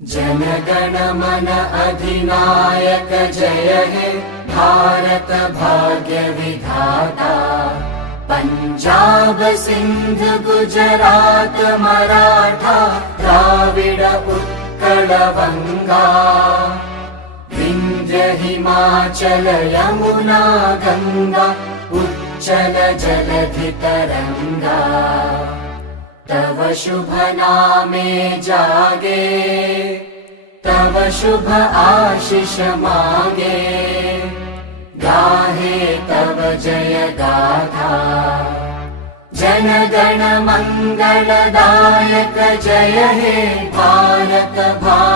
जनगण मन अधिनायक जय हे भारत भाग्य विधाता। पंजाब सिंध गुजरात मराठा द्राविड उत्कल बंगा। विंध्य हिमाचल यमुना गंगा उच्चल जलधि तरंगा। तव शुभ नामे जागे तव शुभ आशीष मांगे। गाहे तव जय गाथा जनगण मंगलदायक जय हे भारत भाग्य